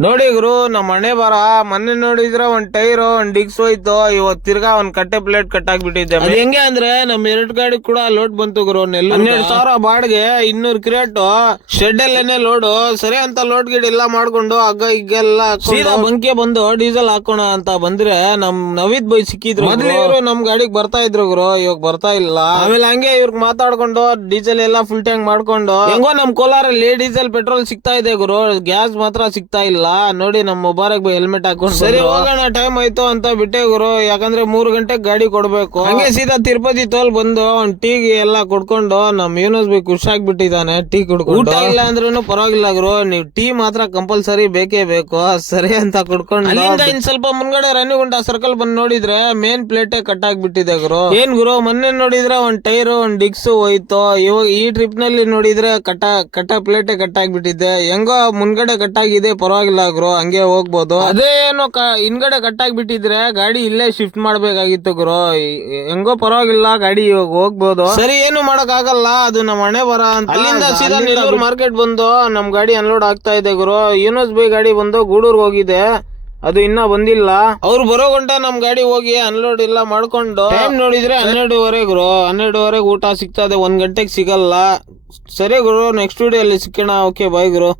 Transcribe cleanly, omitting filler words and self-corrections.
ನೋಡಿ ಗುರು ನಮ್ಮ ಮನೆ ಬರ ಮೊನ್ನೆ ನೋಡಿದ್ರ ಒಂದ್ ಟೈರ್ ಒಂದ್ ಡಿಕ್ಸ್ ಹೋಯ್ತು. ಇವತ್ ತಿರ್ಗಾ ಒಂದ್ ಕಟ್ಟೆ ಪ್ಲೇಟ್ ಕಟ್ ಆಗ್ಬಿಟ್ಟಿದ್ದೆ. ಹೆಂಗೆ ಅಂದ್ರೆ ನಮ್ 2 ಗಾಡಿ ಕೂಡ ಲೋಡ್ ಬಂತು ಗುರು. 12,000 ಬಾಡ್ಗೆ 200 ಕ್ರೇಟ್ ಶೆಡ್ ಅಲ್ಲೇನೆ ಲೋಡು. ಸರಿ ಅಂತ ಲೋಡ್ ಗಿಡ್ ಎಲ್ಲ ಮಾಡ್ಕೊಂಡು ಹಗ್ಗ ಹಿಗ್ಗೆಲ್ಲ ಸೀದಾ ಬಂಕೆ ಬಂದು ಡೀಸೆಲ್ ಹಾಕೋಣ ಅಂತ ಬಂದ್ರೆ ನಮ್ ನವೀದ್ ಬೈ ಸಿಕ್ಕಿದ್ರು. ಮೊದ್ಲು ಇವ್ರು ನಮ್ ಗಾಡಿಗೆ ಬರ್ತಾ ಇದ್ರು ಗುರು, ಇವಾಗ ಬರ್ತಾ ಇಲ್ಲ. ಆಮೇಲೆ ಹಂಗೆ ಇವ್ರಿಗೆ ಮಾತಾಡ್ಕೊಂಡು ಡೀಸೆಲ್ ಎಲ್ಲ ಫುಲ್ ಟ್ಯಾಂಕ್ ಮಾಡ್ಕೊಂಡು ಹೆಂಗೋ ನಮ್ ಕೋಲಾರಲ್ಲಿ ಡೀಸೆಲ್ ಪೆಟ್ರೋಲ್ ಸಿಗ್ತಾ ಇದೆ ಗುರು, ಗ್ಯಾಸ್ ಮಾತ್ರ ಸಿಗ್ತಾ ಇಲ್ಲ. ನೋಡಿ ನಮ್ ಮುಬಾರಕ್ ಬೈ ಹೆಲ್ಮೆಟ್ ಹಾಕೊಂಡು ಸರಿ ಹೋಗೋಣ ಟೈಮ್ ಆಯ್ತು ಅಂತ ಬಿಟ್ಟೆ ಗುರು. ಯಾಕಂದ್ರೆ 3 ಗಂಟೆಗೆ ಗಾಡಿ ಕೊಡ್ಬೇಕು. ಹಂಗೆ ಸೀದಾ ತಿರುಪತಿ ತೋಲ್ ಬಂದು ಒಂದ್ ಟೀ ಎಲ್ಲ ಕೊಡ್ಕೊಂಡು ನಮ್ ಯೂನಸ್ ಬೈ ಖುಷಿ ಆಗ್ಬಿಟ್ಟಿದ್ದಾನೆ. ಟೀ ಕುಡ್ಕೊಂಡು ಊಟ ಇಲ್ಲ ಅಂದ್ರೂ ಪರವಾಗಿಲ್ಲ ಗುರು, ನೀವ್ ಟೀ ಮಾತ್ರ ಕಂಪಲ್ಸರಿ ಬೇಕೇ ಬೇಕು. ಸರಿ ಅಂತ ಕುಡ್ಕೊಂಡು ಅಲ್ಲಿಂದ ಇನ್ ಸ್ವಲ್ಪ ಮುಂದ್ಗಡೆ ರೇಣಿಗುಂಟ ಸರ್ಕಲ್ ಬಂದ್ ನೋಡಿದ್ರೆ ಮೇನ್ ಪ್ಲೇಟೇ ಕಟ್ ಆಗ್ಬಿಟ್ಟಿದೆ ಗುರು. ಏನ್ ಗುರು ಮೊನ್ನೆ ನೋಡಿದ್ರೆ ಒಂದ್ ಟೈರ್ ಒಂದ್ ಡಿಕ್ಸ್ ಹೋಯ್ತು. ಇವಾಗ ಈ ಟ್ರಿಪ್ ನಲ್ಲಿ ನೋಡಿದ್ರೆ ಕಟ್ಟ ಪ್ಲೇಟೇ ಕಟ್ ಆಗ್ಬಿಟ್ಟಿದೆ. ಹೆಂಗೋ ಮುಂದ್ಗಡೆ ಕಟ್ ಆಗಿದೆ ಪರವಾಗಿಲ್ಲ ಗುರು, ಹಂಗೆ ಹೋಗ್ಬೋದು. ಅದೇ ಏನೋ ಹಿಂದ್ಗಡೆ ಕಟ್ ಆಗ್ಬಿಟ್ಟಿದ್ರೆ ಗಾಡಿ ಇಲ್ಲೇ ಶಿಫ್ಟ್ ಮಾಡ್ಬೇಕಾಗಿತ್ತು ಗುರು. ಹೆಂಗೋ ಪರವಾಗಿಲ್ಲ, ಗಾಡಿ ಇವಾಗ ಹೋಗ್ಬೋದು. ಸರಿ ಏನು ಮಾಡಕ್ ಆಗಲ್ಲ, ಅದು ನಮ್ಮ ಹಣೆ ಬರ ಅಂತ. ಅಲ್ಲಿಂದ ಸೀದಾ ನೆಲ್ಲೂರು ಮಾರ್ಕೆಟ್ ಬಂದು ನಮ್ ಗಾಡಿ ಅನ್ಲೋಡ್ ಆಗ್ತಾ ಇದೆ ಗುರು. ಯೂನಸ್ ಬೈ ಗಾಡಿ ಬಂದು ಗೂಡೂರ್ಗೆ ಹೋಗಿದೆ, ಅದು ಇನ್ನ ಬಂದಿಲ್ಲ. ಅವ್ರು ಬರೋ ಗಂಟ ನಮ್ ಗಾಡಿ ಹೋಗಿ ಅನ್ಲೋಡ್ ಎಲ್ಲ ಮಾಡ್ಕೊಂಡು ಟೈಮ್ ನೋಡಿದ್ರೆ 12:15 ಗುರು. 12:15 ಊಟ ಸಿಗ್ತದೆ, 1 ಗಂಟೆಗೆ ಸಿಗಲ್ಲ. ಸರಿ ಗುರು, ನೆಕ್ಸ್ಟ್ ವಿಡಿಯೋ ಅಲ್ಲಿ ಸಿಕ್ಕೋಣ. ಓಕೆ ಬಾಯ್ ಗುರು.